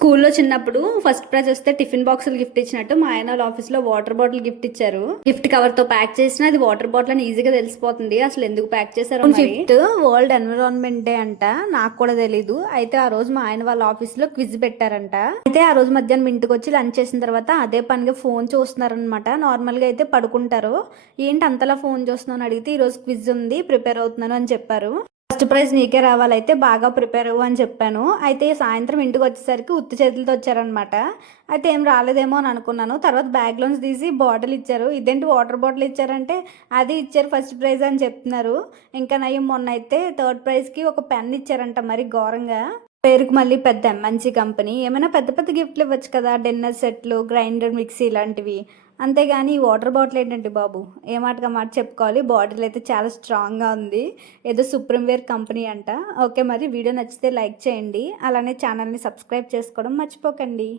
స్కూల్లో చిన్నప్పుడు first prize వస్తే టిఫిన్ బాక్సులు గిఫ్ట్ ఇచ్చినట్టు మా ఆయన వాళ్ళ ఆఫీస్ లో వాటర్ బాటిల్ గిఫ్ట్ ఇచ్చారు. గిఫ్ట్ కవర్ తో ప్యాక్ చేసిన అది వాటర్ బాటిల్ అని ఈజీగా తెలిసిపోతుంది. అసలు ఎందుకు ప్యాక్ చేశారు. ఫిఫ్త్ వరల్డ్ ఎన్విరాన్మెంట్ డే అంట. నాకు కూడా తెలీదు. అయితే ఆ రోజు మా ఆయన వాళ్ళ ఆఫీస్ లో క్విజ్ పెట్టారంట. అయితే ఆ రోజు మధ్యాహ్నం ఇంటికి వచ్చి లంచ్ చేసిన తర్వాత అదే పనిగా ఫోన్ చూస్తున్నారనమాట. నార్మల్ గా అయితే పడుకుంటారు. ఏంటి అంతలా ఫోన్ చూస్తున్నాను అడిగితే ఈ రోజు క్విజ్ ఉంది, ప్రిపేర్ అవుతున్నాను అని చెప్పారు. ఫస్ట్ ప్రైజ్ నీకే రావాలైతే బాగా ప్రిపేర్ అవ్వు అని చెప్పాను. అయితే సాయంత్రం ఇంటికి వచ్చేసరికి ఉత్తి చేతులతో వచ్చారనమాట. అయితే ఏం రాలేదేమో అని అనుకున్నాను. తర్వాత బ్యాగ్లోంచి తీసి బాటిల్ ఇచ్చారు. ఇదేంటి వాటర్ బాటిల్ ఇచ్చారంటే అది ఇచ్చారు ఫస్ట్ ప్రైజ్ అని చెప్తున్నారు. ఇంకా నయ్యం మొన్న అయితే థర్డ్ ప్రైజ్కి ఒక పెన్ ఇచ్చారంట, మరి ఘోరంగా. పేరుకు మళ్ళీ పెద్ద మంచి కంపెనీ. ఏమైనా పెద్ద పెద్ద గిఫ్ట్లు ఇవ్వచ్చు కదా, డిన్నర్ సెట్లు, గ్రైండర్, మిక్సీ ఇలాంటివి. అంతేగాని ఈ వాటర్ బాటిల్ ఏంటంటే బాబు, ఏ మాటగా మాట చెప్పుకోవాలి. బాటిల్ అయితే చాలా స్ట్రాంగ్గా ఉంది. ఏదో సుప్రీం వేర్ కంపెనీ అంట. ఓకే, మరి వీడియో నచ్చితే లైక్ చేయండి. అలానే ఛానల్ని సబ్స్క్రైబ్ చేసుకోవడం మర్చిపోకండి.